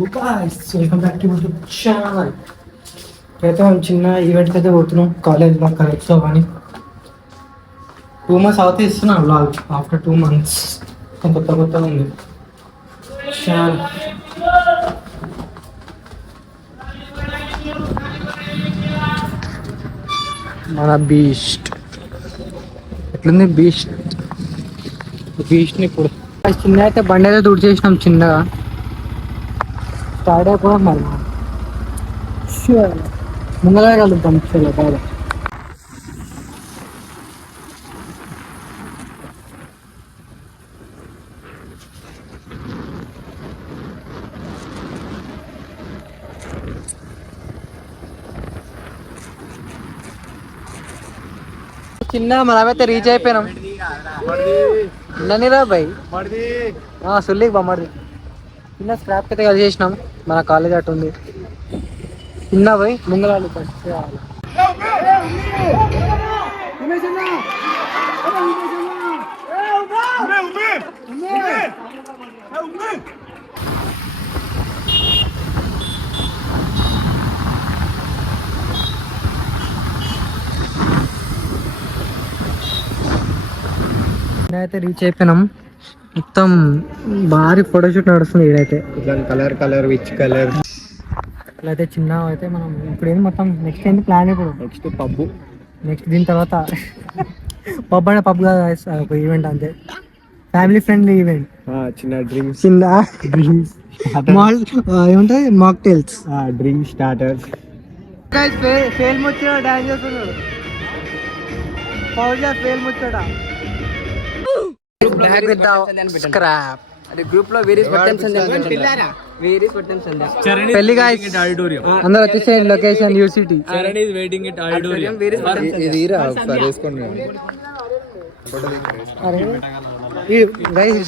Welcome back to my channel. అయితే మనం చిన్న ఈవెంట్కి అయితే పోతున్నాం కాలేజ్లో కరెక్ట్స్లో కానీ 2 months అవుతే ఇస్తున్నాం బ్లాగ్. ఆఫ్టర్ 2 months కొత్తగా ఉంది. మన బీస్ట్ ఎట్లుంది బీస్ట్ని ఇప్పుడు చిన్న అయితే బండి అయితే దూడు చేసినాం చిన్నగా స్టార్ట్ అయిపోవడం మరి ముంగలే కలుద్దాం బాగా. చిన్న మనమైతే రీచ్ అయిపోయినాం. నన్నీరా బాయ్ సుల్లికి బొమ్మడి చిన్న స్క్రాప్ అయితే కలిసి చేసినాం. మన కాలేజ్ అటు ఉంది చిన్న పోయి ముంగలాలు అయితే రీచ్ అయిపోయినాం. మొత్తం భారీ ఫోటోషూట్ నడుస్తుంది ఇదైతే. కలర్ విచ్ కలర్ అయితే చిన్న అయితే మనం ఇప్పుడు ఏంటి మొత్తం నెక్స్ట్ ఏంటి ప్లాన్? ఇప్పుడు నెక్స్ట్ పబ్. నెక్స్ట్ దీని తర్వాత పబ్ అంటే పబ్ కాదు, ఒక ఈవెంట్ అంతే, ఫ్యామిలీ ఫ్రెండ్లీ ఈవెంట్. చిన్న డ్రింక్స్ ఏముంటాయి మాక్టైల్స్, డ్రింక్ స్టార్టర్స్. ఫెయిల్ ముచ్చట డాన్స్ చేస్తున్నాడు పౌజా. ఫెయిల్ ముచ్చట గ్రూప్ లో పెళ్లి గాయ్స్ అందరూ వచ్చేసేయండి. Location uCT.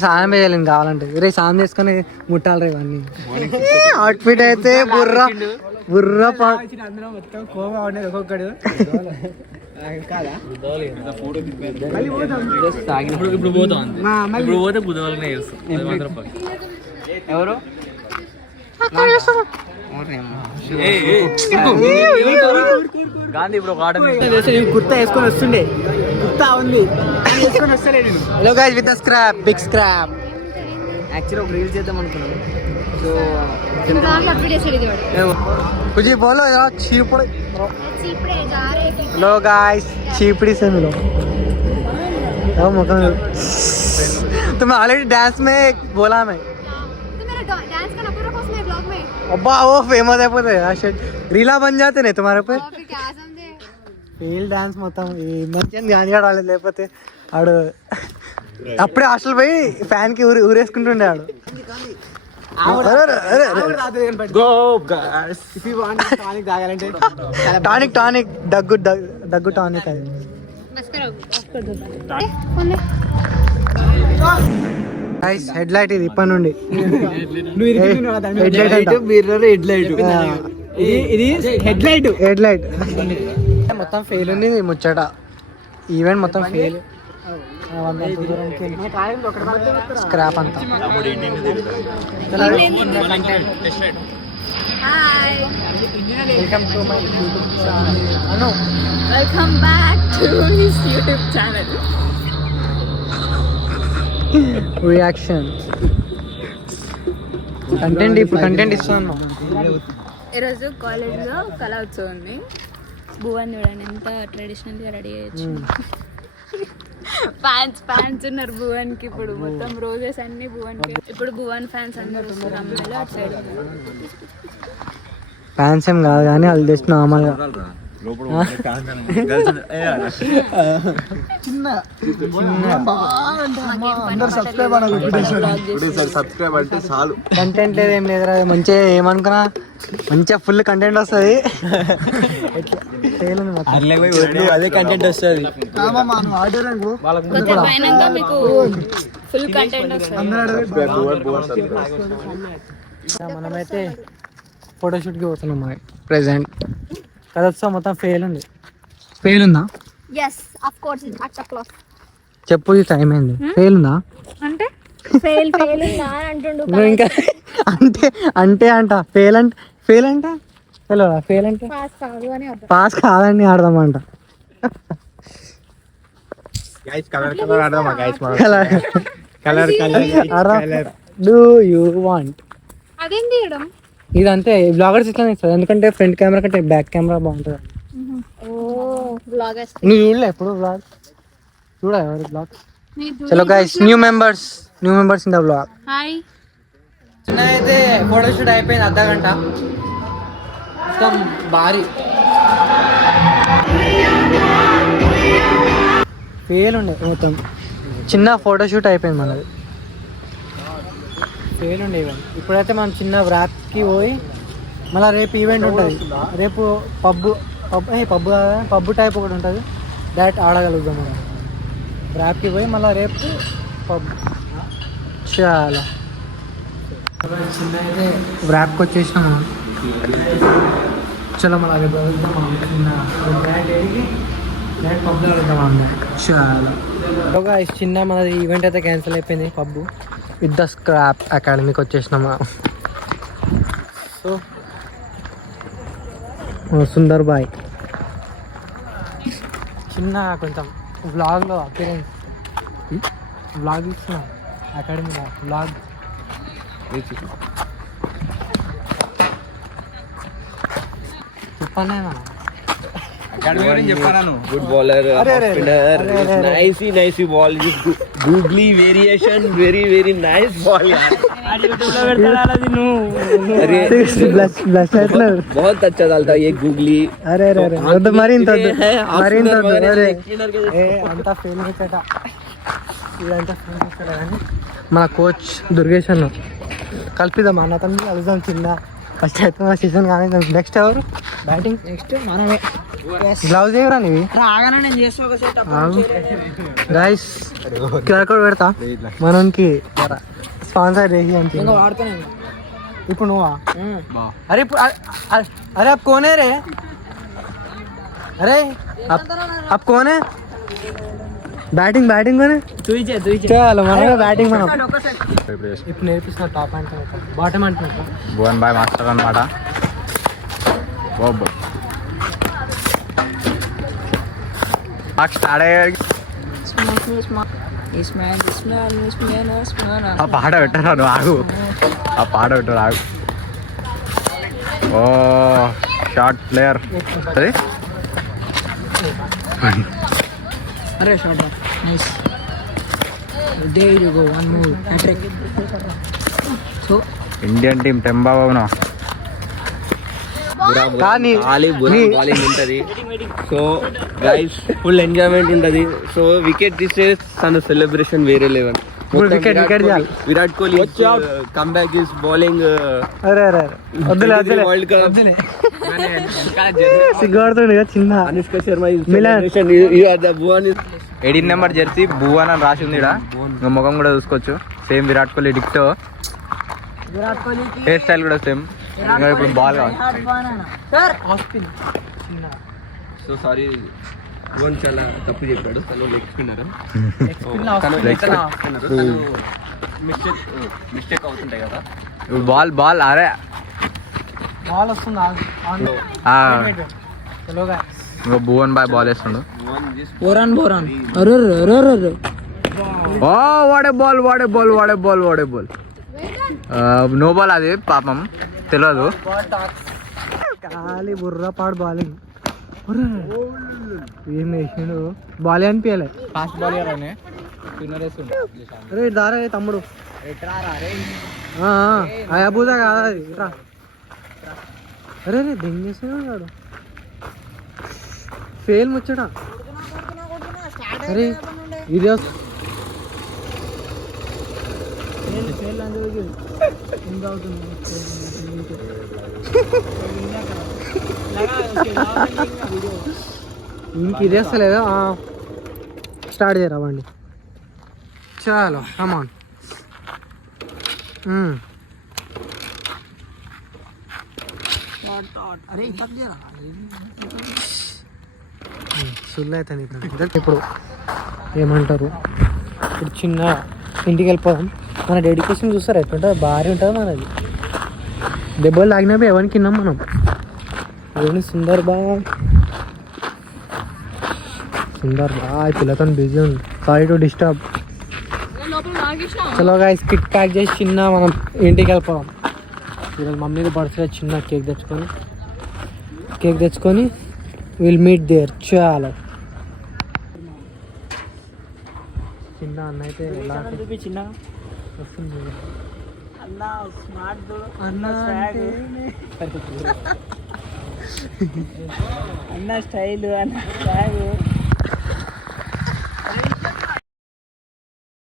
సాయం వేయాలి కావాలంటే రే సాయం చేసుకుని ముట్టాలి ఇవన్నీ. అవుట్ఫిట్ అయితే బుర్ర ఒక్కొక్కడు ఎవరు గాంధీ ఇప్పుడు కుర్తా వేసుకొని వస్తుండే. కుర్తా ఉంది వేసుకొని వస్తలే నేను. Hello guys with scrap big scrap. Actually ఒక రీల్ చేద్దాం అనుకున్నాను. సో कुछ बोलो यार चीपड़ी. लो गाइस चीपड़ी से मिलो. तुम्हें ऑलरेडी डांस में बोला मैं. अब्बा वो फेमस है पता है. रीला बन जाते नहीं तुम्हारे पे. ఫీల్ డాన్స్ మొత్తం మంచిగా ధ్యానిగా రాలేదు. లేకపోతే ఆడు అప్పుడే హాస్టల్ పోయి ఫ్యాన్ కి ఊరేసుకుంటుండే ఆడు. టానిక్ దగ్గు టానిక్. అది హెడ్ లైట్ ఇది ఇప్పటి నుండి. హెడ్ లైట్ మొత్తం ఫెయిల్ ఉంది ముచ్చట. ఈవెంట్ మొత్తం ఫెయిల్. స్క్రాప్ అంతా. Welcome to my YouTube channel. Welcome back to his YouTube channel. Reaction content. ఇప్పుడు కంటెంట్ ఇస్తున్నాను. ఈరోజు కాలేజ్లో కళా ఉత్సవం ఉంది. భువన్ చూడండి ఎంత ట్రెడిషనల్గా రెడీ అయ్యొచ్చు. ఫ్యాన్స్ ఉన్నారు భువన్ కి. ఇప్పుడు మొత్తం రోజెస్ అన్ని భువన్ కి. ఇప్పుడు భువన్ ఫ్యాన్స్ అందరూ వస్తారు. అమ్మాయిలు అటు సైడ్ ఫ్యాన్స్ ఏం కాదు కానీ వాళ్ళు జస్ట్ నార్మల్గా కంటెంట్ లేదు ఏం లేదురా. మంచిగా ఏమనుకున్నా మంచిగా ఫుల్ కంటెంట్ వస్తుంది. అదే కంటెంట్ వస్తుంది. మనమైతే ఫోటోషూట్కి పోతున్నాం. ప్రెసెంట్ కథ మొత్తం ఫెయిల్ ఉంది. ఫెయిల్ ఉందా? చెప్పు టైం అయింది. ఫెయిల్ ఉందా అంటే ఫెయిల్ ఉందా అంటుండు. ఇంకా అంటే అంటే అంట ఫెయిల్ అంటే ఫెయిల్ అంటే పాస్ కాదని ఆడదామంట. డూ యూ వాంట్ అదేంటి ఇదంతే బ్లాగర్స్ ఇట్లానే ఇస్తారు, ఎందుకంటే ఫ్రంట్ కెమెరా కంటే బ్యాక్ కెమెరా బాగుంటుంది. నువ్వు చూడలే ఎప్పుడు బ్లాగ్? చూడ ఎవరి బ్లాగ్? చలో guys, new members in the blog. Hi. చిన్న అయితే ఫోటోషూట్ అయిపోయింది, అర్ధగంట మొత్తం భారీ ఫెయిల్ ఉండే. మొత్తం చిన్న ఫోటోషూట్ అయిపోయింది మనది, ఫెయిల్ ఉండే ఈవెంట్. ఇప్పుడైతే మనం చిన్న ర్యాప్కి పోయి మళ్ళీ రేపు ఈవెంట్ ఉంటుంది. రేపు పబ్బు టైప్ ఒకటి ఉంటుంది, డైరెక్ట్ ఆడగలుగుతాం మనం. ర్యాప్కి పోయి మళ్ళీ రేపు పబ్. చాలా చిన్న అయితే ర్యాప్కి వచ్చేసినాం మనం. చలో మళ్ళీ రేపు వెళ్తాం మనం చిన్న డైరెక్ట్ పబ్లో వెళ్తాం అన్న. చాలా ఒక చిన్న మనది ఈవెంట్ అయితే క్యాన్సిల్ అయిపోయింది. పబ్బు విత్ ద స్క్రాప్ అకాడమీకి వచ్చేసినాం. సో సుందర్ బాయ్ చిన్న కొంచెం వ్లాగ్లో అపీరెన్స్ వ్లాగ్ ఇస్తున్నా అకాడమీలో వ్లాగ్ చెప్పానే good bowler, nice ball, googly variation, very very nice ball. बहुत अच्छा डालता ये गूगली. అరే మరింత అంతా ఫెయిల్ అవుతాడ. ఇదంతా ఫెయిల్ అవుతాడా కానీ మన కోచ్ దుర్గేష్ అన్న కలిపిద్దాం అన్న, అతను కలుద్దాం చిన్న. ఫస్ట్ అయితే మన సీజన్ కానీ నెక్స్ట్ ఎవరు బ్యాటింగ్? నెక్స్ట్ మనమే. గ్లౌజ్ ఏవరా నీవి? రాగానే నేను చేస్తా గైస్ క్యూఆర్ కోడ్ పెడతా మనకి స్పాన్సర్ చేసి అని. ఇప్పుడు నువ్వా? అరే ఇప్పుడు అరే అప్ కోనే రే? అరే అప్ కోనే? బ్యాటింగ్ కోనే? చాలు మనమే బ్యాటింగ్. మనం ఇప్పుడు నేర్పిస్తున్న టాప్ అంటే బాటమ్ అంటున్నా భువన్ బాయ్ మాస్టర్ అన్నమాట. ఆ పాట పెట్టరా నువ్వు, ఆగు. ఆ పాట పెట్టరు, ఆగు. ఓ షార్ట్ ప్లేయర్ అది. అరే shot nice. There you go, one more hat-trick. So Indian team టెంబాబునా బౌలింగ్ ఉంటది. సో గైస్ ఫుల్ ఎంజాయ్మెంట్ ఉంటది. సో వికెట్ తీస్తే తన సెలబ్రేషన్ వేరే level. Virat Kohli come back is bowling. World cup చిన్న అనుష్క శర్మ 18 నెంబర్ జెర్సీ భువన్ అని రాసి ఉంది. ఇంకా ముఖం కూడా చూసుకోవచ్చు, సేమ్ విరాట్ కోహ్లీ డిక్టో. హెయిర్ స్టైల్ కూడా సేమ్. ఇప్పుడు బాల్ కావాలి. సో సారీ భువన్ చాలా తప్పు చెప్పాడు. తను లెగ్ స్పిన్నర్, మిస్టేక్ అవుతుంటాయి కదా. ఇప్పుడు బాల్ అరే బాల్ వస్తుంది. ఇంకో భువన్ బాయ్ బాల్ వేస్తుండు. బోరాన్ ఓ వాడే బాల్ నో బాల్. అది పాపం తెలియదు. ఖాళీ బుర్రపాడు బాలింగ్. ఏం వేసిండు బాల్ అనిపించలే. ఫాస్ట్ బాలర్ అని అరే దారా తమ్ముడు అయాబూజా కాదా అది రా. అరే దెంగేసాడు ఫెయిల్ ముచ్చడా. అరే ఇది ఇంక ఇది వస్తలేదా? స్టార్ట్ చేయరా బండి. చాలు కమాన్. సుల్లు అవుతాను ఇప్పుడు. ఏమంటారు, ఇప్పుడు చిన్న ఇంటికి వెళ్ళిపోదాం. మన డెడికేషన్ చూస్తారు ఎట్లుంటుంది, భారీ ఉంటుంది మనది. దెబ్బలు తాగినప్పుడు ఎవరికి తిన్నాం మనం. ఏమి సుందర్ బాయ్ పిల్లతో బిజీ ఉంది. Sorry to disturb. చలో గాయస్ కిట్ ప్యాక్ చేసి చిన్న మనం ఇంటికి వెళ్ళిపోదాం. ఈరోజు మమ్మీది బర్త్డే, చిన్న కేక్ తెచ్చుకొని విల్ మీట్ దేర్. చాలా చిన్న అన్న అయితే చిన్న వస్తుంది అన్న స్టైల్ అన్న